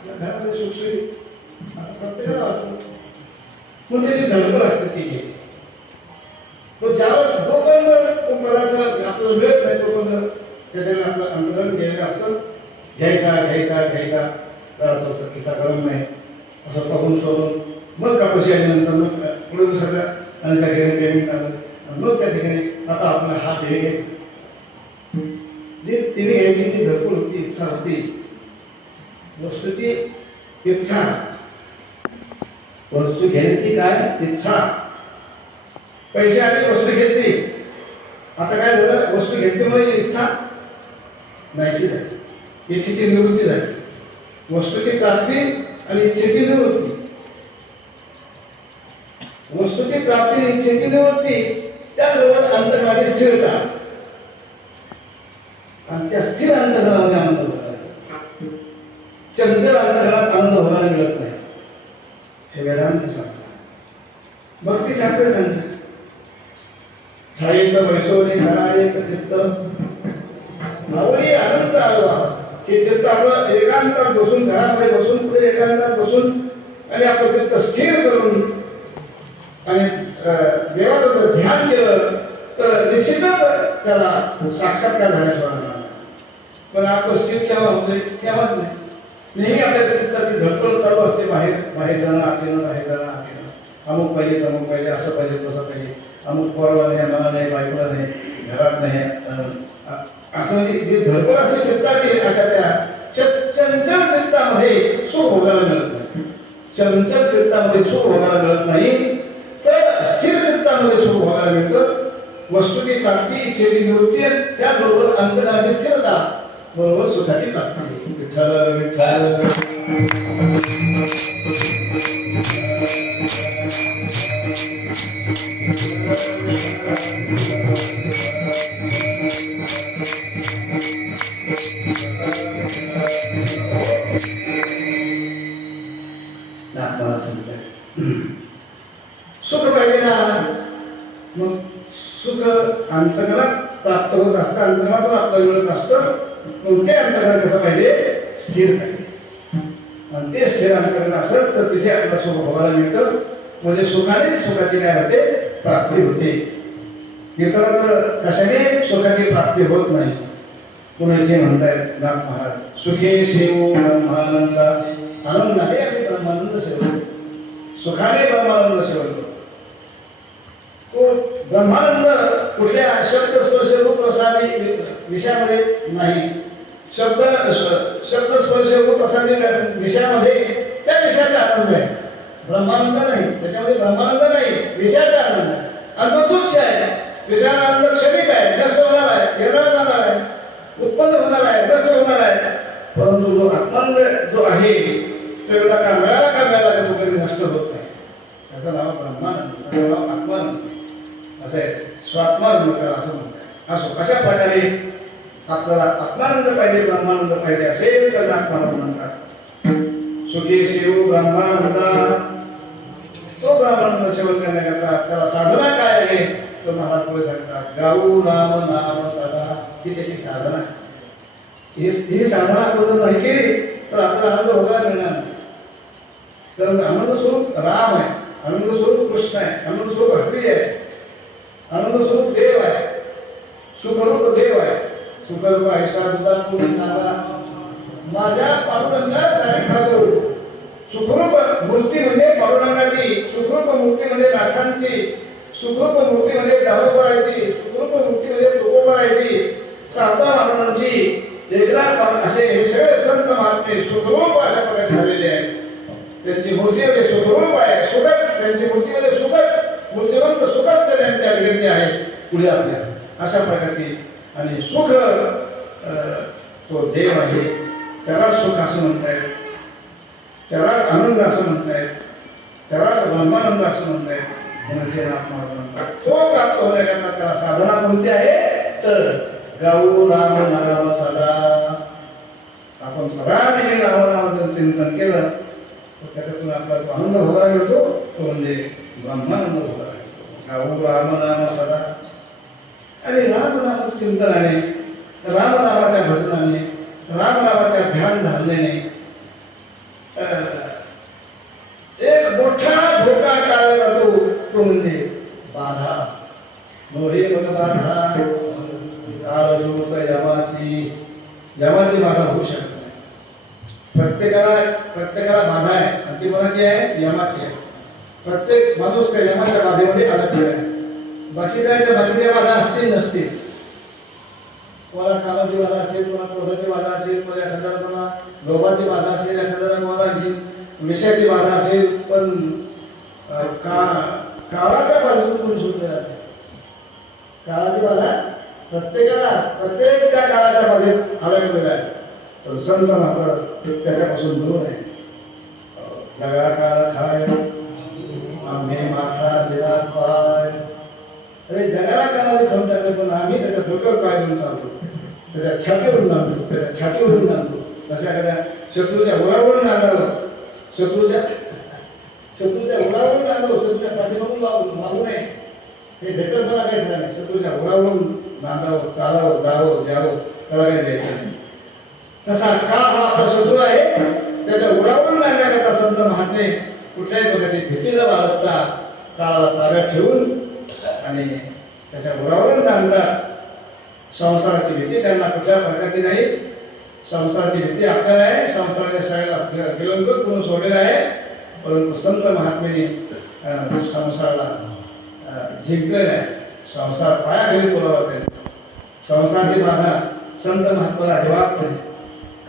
घरामध्ये सुखसुखी आता प्रत्येकाला वाटतं पण त्याची धडपड असते ती घ्यायची तो ज्यावेळेस जोपर्यंत तो पदार्थ आपल्याला मिळत नाही तोपर्यंत त्याच्याकडे आपलं अंतरण गेलेलं असतं घ्यायचा घ्यायचा घ्यायचा जरा असं किस्सा करून नाही असं पाहून सोडून मग कापशी आल्यानंतर मग पुढे दुसऱ्या आणि त्या ठिकाणी पेमेंट आलं मग त्या ठिकाणी आता आपला हात हे घ्यायचा जी तिने घ्यायची ती भरपूर होती इच्छा होती वस्तूची इच्छा. वस्तू घेण्याची काय? इच्छा. पैसे आले वस्तू घेतली आता काय झालं? वस्तू घेतल्यामुळे म्हणजे इच्छा. नाहीशी झाली. इच्छेची निवृत्ती झाली. वस्तूची प्राप्ती आणि इच्छेची निवृत्ती. वस्तूची प्राप्ती इच्छेची निवृत्ती त्याबरोबर अंतर्गाने स्थिरता. आणि त्या स्थिर अंतर्गाने चंचल अंतर्गणात आनंद होणारा मिळत नाही. हे वेदांत सांगतात. भक्ती शास्त्र सांगतात. ठाईचं वैशोरी घराळे चित्त मावळी आनंद आळवा ते चित्त आपलं एकांतात बसून घरामध्ये बसून पुढे एकांतात बसून आणि आपलं चित्त स्थिर करून आणि देवाचं जर ध्यान केलं तर निश्चितच त्याला साक्षात्कार झाल्याशिवाय पण आपलं स्थिर केव्हा होते केव्हाच नाही. नेहमी आपल्या चित्ताची धडपड चालू असते बाहेर बाहेर जाणं आत येणं बाहेर जाणं आत येणं अमुक पाहिजे अमुक पाहिजे असं पाहिजे तसं पाहिजे. अमुक परवा नाही मला नाही बायकोला नाही घरात नाही. असं म्हणजे जी धडपड असते चित्ताची अशा त्या चंचल चित्तामध्ये सुख भोगायला मिळत नाही. चंचल चित्तामध्ये सुख भोगायला मिळत नाही. तर स्थिर चित्तामध्ये सुख भोगायला मिळतं. वस्तूची प्राप्ती इच्छेची निवृत्ती त्याबरोबर अंतराची स्थिरता. बरोबर सुखाची प्राप्ती विठ्ठल विठ्ठल नाथमाला सांगतात सुख पाहिजे ना मग सुख अंतकरणात प्राप्त होत असतं अंतकरणातून आपल्याला मिळत असतं मग ते अंतकरण कसं पाहिजे? स्थिर पाहिजे. आणि ते स्थिर अंतकरण असेल तर तिथे आपला सुख भोगायला मिळतं. म्हणजे सुखाने सुखाची काय होते? प्राप्ती होते. इतरत्र कशाने सुखाची प्राप्ती होत नाही? पुन्हा इथे म्हणतायत नाथ महाराज सुखे सेवो ब्रह्मानंदा. आनंदाने आम्ही ब्रह्मानंद सेवतो. सुखाने ब्रह्मानंद सेवतो. तो ब्रह्मानंद कुठल्या शब्द स्पर्श रूप प्रसादी विषयामध्ये नाही. शब्द शब्द स्पर्श रूप प्रसादी विषयामध्ये त्या विषयाचा आनंद आहे. ब्रह्मानंद नाही. त्याच्यामध्ये ब्रह्मानंद नाही. विषयाचा आनंद आहे. आणि तुच्छ आहे. विषयाचा आनंद क्षणिक आहे. नष्ट होणार आहे. येणार जाणार आहे. उत्पन्न होणार आहे. नष्ट होणार आहे. परंतु जो आत्मानंद जो आहे तो एकदा का मिळाला का मिळाला तो कधी नष्ट होत नाही. त्याचं नाव ब्रह्मानंद. त्याचं नाव आत्मानंद असं आहे. स्वात्मानंद त्याला असं म्हणतात. असो अशा प्रकारे आपल्याला आत्मानंद पाहिजे ब्रह्मानंद पाहिजे असेल तर आत्मानंद म्हणतात. सुखी शिव ब्रह्मानंदा. तो ब्रह्मानंद सेवन करण्याकरता त्याला साधना काय आहे? तो महाराज पुढे सांगतात. गाऊ राम नाम सदा. ही त्याची साधना आहे. ही ही साधना आपण जर नाही केली तर आपल्याला आनंद भोगायला मिळणार नाही. तर आनंद स्वरूप राम आहे. आनंद स्वरूप कृष्ण आहे. आनंद स्वरूप हरी आहे. आनंद स्वरूप देव आहे. सुखरूप देव आहे. सुखरूप ऐसा दुदास कोणी सांगा. माझ्या पांडुरंगा साहेब ठाकूर सुखरूप मूर्ती म्हणजे पांडुरंगाची सुखरूप मूर्ती म्हणजे नाथांची सुखरूप मूर्ती म्हणजे दामोदराची आपण सदा दिलेल्या आव्हानाबद्दल चिंतन केलं तर त्याच्यातून आपला जो आनंद होता मिळतो तो म्हणजे ब्रह्मानंद होता गावो ब्राह्मणाम सदा. आणि रामनाम चिंतनाने रामनामाच्या भजनाने रामनामाच्या ध्यान धारणेने एक मोठा धोका टाळला जातो तो म्हणजे बाधा. मोरे मग बाधा यमाची यमाची बाधा होऊ शकते. प्रत्येकाला प्रत्येकाला बाधा आहे. आणि ती कोणाची आहे? यमाची आहे. प्रत्येक माणूस त्या यमाच्या बाधेमध्ये अडकलेला आहे. बाकी काय त्या बाकीच्या बाधा असतील नसतील. कोणाला कामाची बाधा असेल कोणाला क्रोधाची बाधा असेल कोणा एखाद्याला कोणा लोभाची बाधा असेल एखाद्याला कोणाला जी विषयाची बाधा असेल पण का काळाच्या बाजूतून कोणी सुटले जाते काळाची बाधा प्रत्येकाला प्रत्येक त्या काळाच्या बाधेत अडकलेला आहे तर संत मात्र त्याच्यापासून दूर आहे. अं, खाय आम्ही माथा दिला पाय. अरे जगाला कामाला खाऊन टाकले पण आम्ही त्याच्या डोक्यावर पाय घेऊन चालतो त्याच्या छातीवरून जाणतो त्याच्या छातीवरून जाणतो तशा एखाद्या शत्रूच्या उरावरून नांदावं. शत्रूच्या शत्रूच्या उरावरून नांदावं शत्रूच्या पाठीमागून लावून मागू नये. हे भेटलपणा काहीच नाही शत्रूच्या उरावरून नांदावं चालावं जावं जावं त्याला काही द्यायचं? नाही तसा काळ हा आपला शत्रू आहे. त्याच्या उरावरून लागण्याकरता संत महात्मे कुठल्याही प्रकारची भीती न बाळगता काळाला ताब्यात ठेवून आणि त्याच्या उरावरून लागतात संसाराची भीती त्यांना कुठल्या प्रकारची नाही. संसाराची भीती आपल्याला आहे. संसाराने सगळ्याला गिळंकृत करून सोडलेला आहे. परंतु संत महात्मेने संसाराला जिंकलेला आहे. संसार पायाखाली पुरावा त्यांनी संसाराची बाधा संत महात्माला हिवात नाही.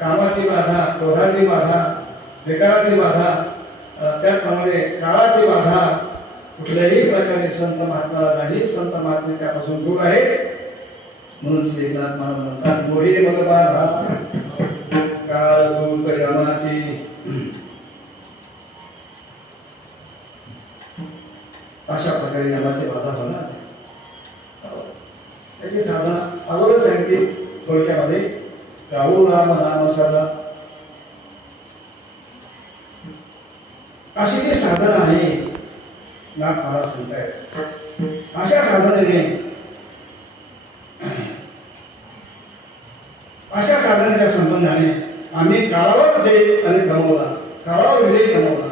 कामाची बाधा क्रोधाची बाधा विकाराची बाधा अं, त्याचप्रमाणे काळाची बाधा कुठल्याही प्रकारे संत महात्मा नाही संत महात्मे त्यापासून दूर आहे म्हणून श्री एकनाथ महाराज म्हणतात मोठी मग बाधा काळ दूर रामाची. अशा प्रकारे यमाची बाधा होणार त्याची साधना अगोदर सांगितली थोडक्यामध्ये. राम नामसाला असे अशी साधन आहे. नाथ महाराज सांगतायत अशा साधनेने अशा साधनेच्या संबंधाने आम्ही काळावर जय आणि गमवला. काळावर विजय गमवला.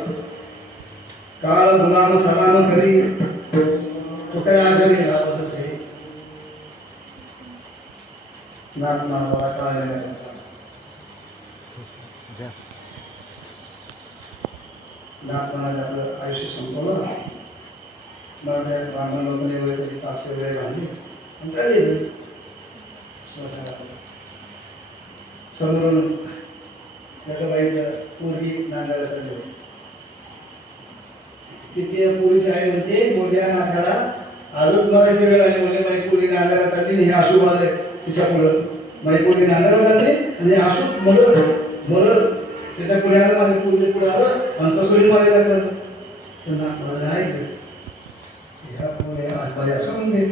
काळ गुलाम सलाम करी तो काय घरी आपलं आयुष्य संपवलं मला त्या ब्राह्मण लोकांनी वगैरे त्याची पाच वेळ बांधली आणि चालली स्वतः समोरून त्याच्या पोरगी नांदायला चालली. तिथे पोलीस आहे म्हणते मोठ्या नाथाला आजच मरायची वेळ आली. म्हणजे माझी पोरगी नांदायला चालली हे आशू आले तिच्या पुढं माझी पोरगी नांदायला जाते आणि अशोक मदत मरत मरत त्याच्या पुढे आलं माझ्या पोरगी पुढे आलं आणि कसोरी मारायला लागलं. तर नाथ म्हणाले ऐक ह्या असं म्हणते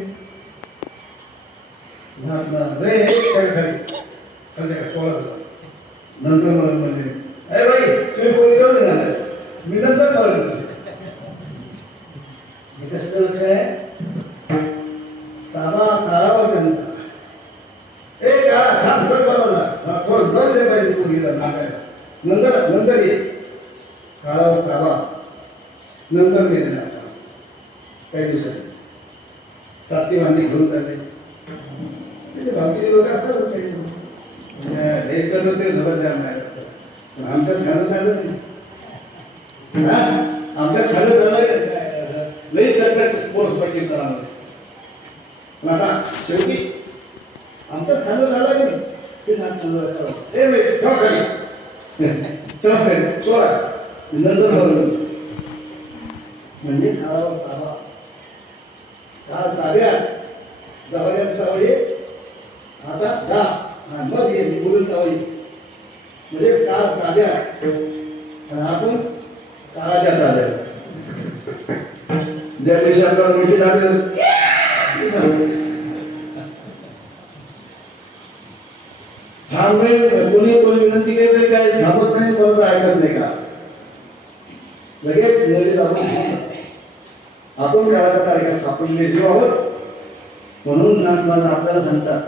नाथ रे. काय खाली संध्याकाळी सोळा नंतर मला म्हणले अरे बाई तुम्ही पोरगी जाऊ दे ना मी नंतर कळलं. ताटली भांडी घेऊन चालले त्याचे बाकीचे लोक असतात लोक. म्हणजे एक आमच्या झालं झालं नाही. आमच्या झालं झालं लई चटक पोस्ट केलं आम्हाला पण आता शेवटी आमचा झालं झालं की नाही? ते ए बाई ठेवा खाली. ठेवा सोडा. नंतर म्हणजे? काळावर ताबा ताब्यात जावयात जावं ये आता जा. आणि मग ये मी बोलून जावं ये म्हणजे काळ ताब्यात आणि आपण काळाच्या ताब्यात ज्या दिवशी आपल्याला मोठी. थांबवेल कोणी कोणी विनंती केली तरी काय? थांबत नाही कोणाचं ऐकत नाही का? लगेच मुली आपण आपण काळाच्या तारखेत सापडले जीव आहोत. म्हणून नाथमान आपल्याला सांगतात.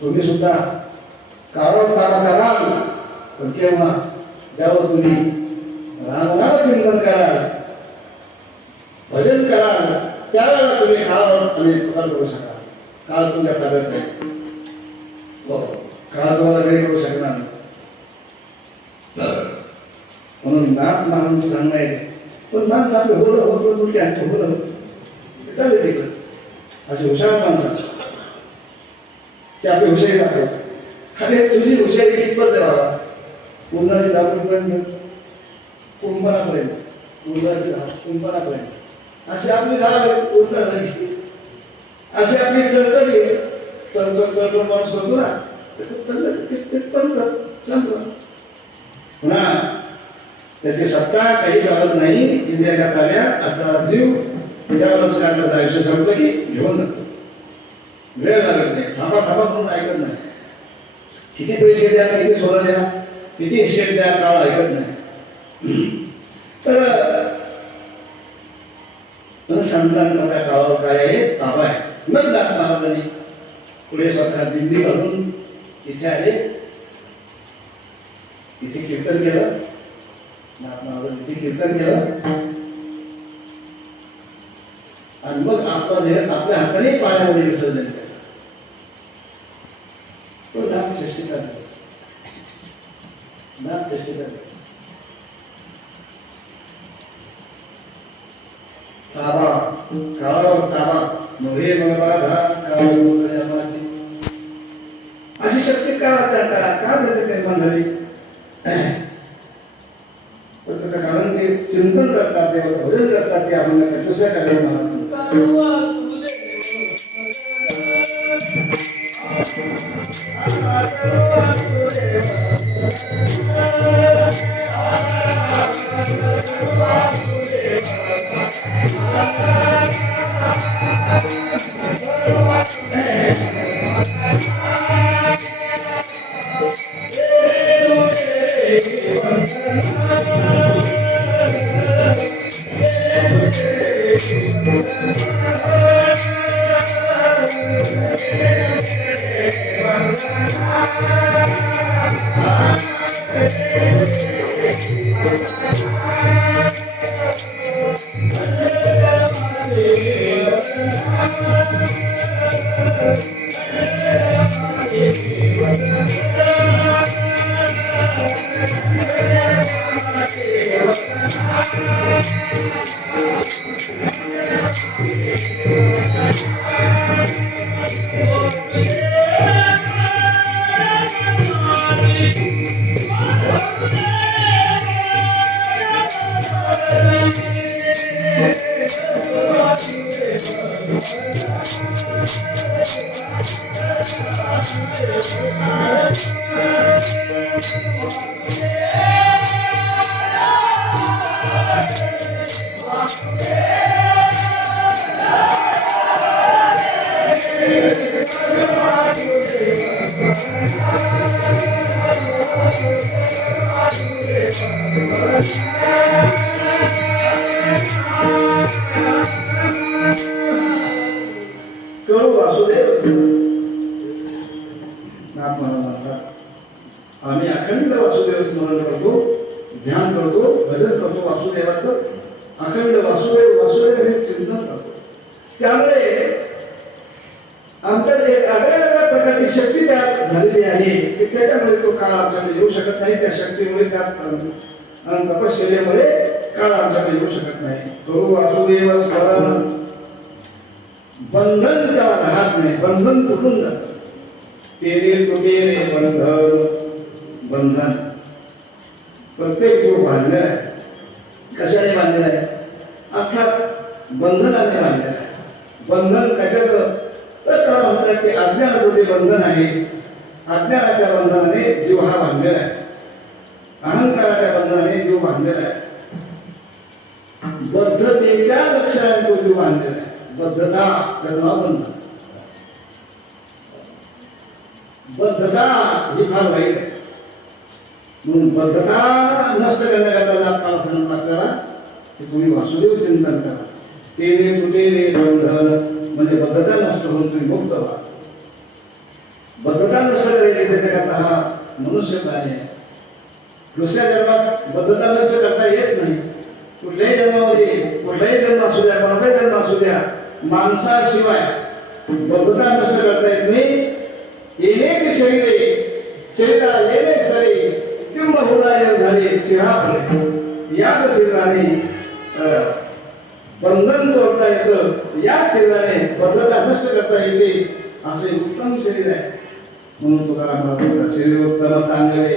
तुम्ही सुद्धा काळावर तारा कराल. पण केव्हा ज्यावर तुम्ही रामनाम चिंतन कराल भजन कराल त्यावेळेला तुम्ही काळावर आणि पकड करू शकाल. काळ तुमच्या ताब्यात नाही. हो, काळ तुम्हाला काही करू शकणार म्हणून नाथ नामांचं सांगणं आहे. पण माणसं आपलं होलं होत होत होती आमचं होलं होत ते चालेल तिकडं अशी हुशार माणसं ते आपली हुशारी दाखवत अरे तुझी हुशारी कितपत आहे बाबा पूर्णाची दाखवपर्यंत कुंभणापर्यंत पूर्णाची कुंभनापर्यंत. अशी आपली दहा पूर्ण झाली अशी आपली चळचळी तळतळ चळचळ माणूस होतो ना. ते पण संपलं पुन्हा त्याची सत्ता काही चालत नाही. इंद्रियाच्या ताब्यात असणारा जीव त्याच्यावरच काय त्याचं आयुष्य संपलं की घेऊन वेळ लागत नाही. थांबा थांबा म्हणून ऐकत नाही. किती पैसे द्या किती सोनं द्या किती इस्टेट द्या काळ ऐकत नाही. तर संतांचा त्या काळावर काय आहे? ताबा आहे. मग दास महाराजांनी. पुढे स्वतः दिंडी घालून इथे आले. इथे कीर्तन केलं. नाथ महाराज इथे कीर्तन केलं. आणि मग आपला देह आपल्या हाताने पाण्यामध्ये विसर्जन केलं तो नाथ सृष्टीचा दिवस नाथ सृष्टीचा दिवस ताबा काळावर ताबा नव्हे मग बाधा काळ अशी शक्ती का का का का त्याचं निर्माण झाली तर त्याचं कारण ते चिंतन करतात देवाचं भजन करतात ते आपण लक्षात दुसऱ्या काही Yeah. करू वासुदेव नाथ म्हणतात आम्ही अखंड वासुदेव स्मरण करतो ध्यान करतो भजन करतो वासुदेवाचं. अखंड वासुदेव वासुदेव हे चिंतन करतो. त्यामुळे आमच्या जे वेगळ्या वेगळ्या प्रकारची शक्ती त्यात झालेली आहे की त्याच्यामुळे तो काळ आमच्याकडे येऊ शकत नाही. त्या शक्तीमुळे त्यात तपश्चर्यामुळे काळ आमच्याकडे येऊ शकत नाही. तो वासुदेव स्मरण बंधन त्याला राहत नाही. बंधन तुटून जात. तेरे तुटे रे बंधन बंधन. प्रत्येक जीव बांधलेला आहे कशाने बांधलेला आहे? अर्थात बंधनाने बांधलेला आहे. बंधन कशाचं? तर त्याला म्हणतात की अज्ञानाचं जे बंधन आहे अज्ञानाच्या बंधनाने जीव हा बांधलेला आहे. अहंकाराच्या बंधनाने जीव बांधलेला आहे. बद्धतेच्या लक्षणाने तो जीव बांधलेला आहे. बद्धता त्याचं नाव बंधन बद्धता ही फार वाईट आहे. म्हणून बद्धता नष्ट करण्याकरता नाथपाला सांगतात आपल्याला की तुम्ही वासुदेव चिंतन करा. ते रे तुटे रे बंधन म्हणजे बद्धता नष्ट होऊन तुम्ही मुक्त व्हा. बद्धता नष्ट करायची त्याच्याकरता हा मनुष्य प्राणी आहे. दुसऱ्या जन्मात बद्धता नष्ट करता येत नाही. कुठल्याही जन्मामध्ये कुठलाही जन्म असू द्या कोणाचाही जन्म असू द्या माणसाशिवाय बद्धता नष्ट करता येत नाही. येण्याचे शरीरे शरीरा येणे सरे किंब होणार झाले चिरापणे याच शरीराने बंधन तोडता येतं. या शरीराने बदलता नष्ट करता येते. असे उत्तम शरीर आहे. म्हणून तुकाराम म्हणतो शरीर उत्तम चांगले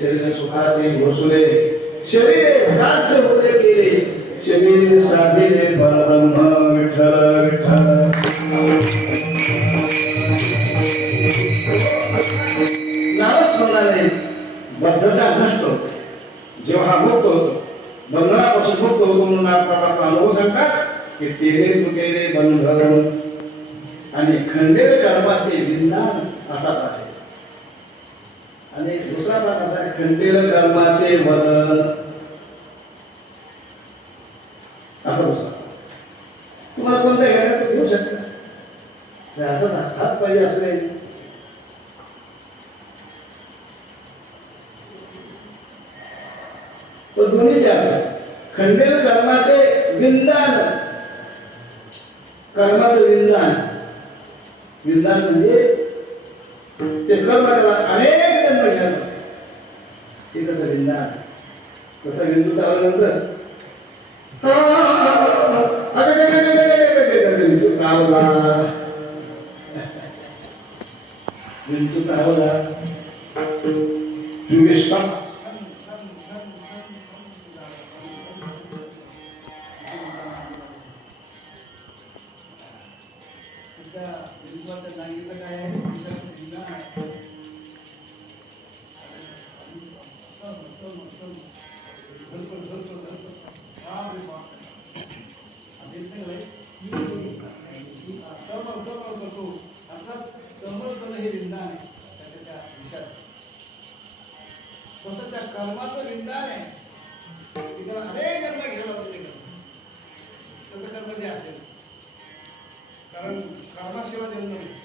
शरीर सुखाचे घोसले शरीरे साध्य होते गेले. शरीर साधिले परब्रह्म विठ्ठल विठ्ठल नामस्मरणाने बद्धता नष्ट होते. जेव्हा होतो बंधनापासून होतो म्हणून आपल्याला अनुभव सांगतात की तेरे तुटेरे बंधन. आणि खंडेर कर्माचे विज्ञान असा आहे. आणि दुसरा भाग असा खंडेर कर्माचे वदन असा दुसरा तुम्हाला कोणता घ्यायला तो घेऊ शकता हे असं ना हात पाहिजे असं काही नाही. तो दोन्हीचे अर्थ खंडेर कर्माचे विंदान. कर्माचं विंदान. विंदान म्हणजे ते कर्म त्याला अनेक जन्म घ्यावं ते कसं विंदान तसं विंदू चालल्यानंतर विंदू चावला विंदू चावला चोवीस विधान आहे. त्याच्या त्या विषयात. तसं त्या कर्माचं विधान आहे. त्याला अनेक कर्म घ्यायला पाहिजे तसं कर्म जे असेल. कारण कर्माशिवाय जन्म नाही.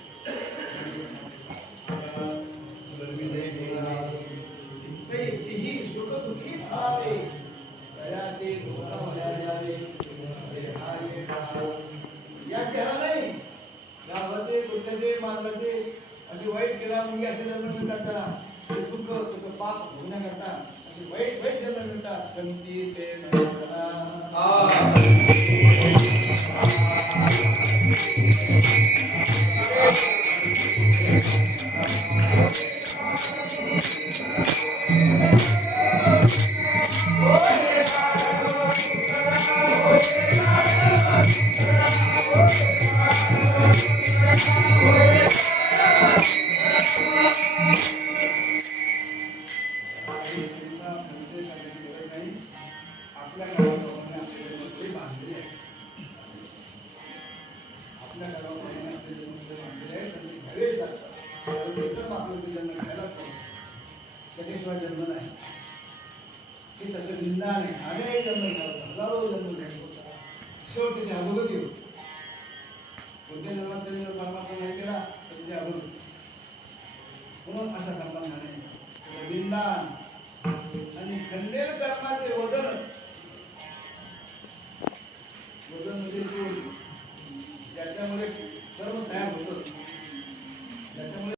तीही सुख दुःखी फळावे दयाचे धोका भया ये नाही गावाचे कुठल्याचे मार्गाचे असे वाईट केला मुली असे जन्म मिळतात त्याला ते दुःख त्याचं पाप भोगण्याकरता असे वाईट वाईट जन्म मिळतात गणती ते नमस्कारा. चिंता लागतात. कारण जन्म घ्यायलाच त्याच्याशिवाय जन्म नाही. हे त्याचं निंदा अनेक जन्म हजारो जन्म घ्यायला शेवट त्याची अधोगती कोणत्या जन्मात त्यांनी जर परमात्मा नाही केला तर त्याची अधोगती. म्हणून अशा संबंधाने त्याचं विंदान आणि खंडेर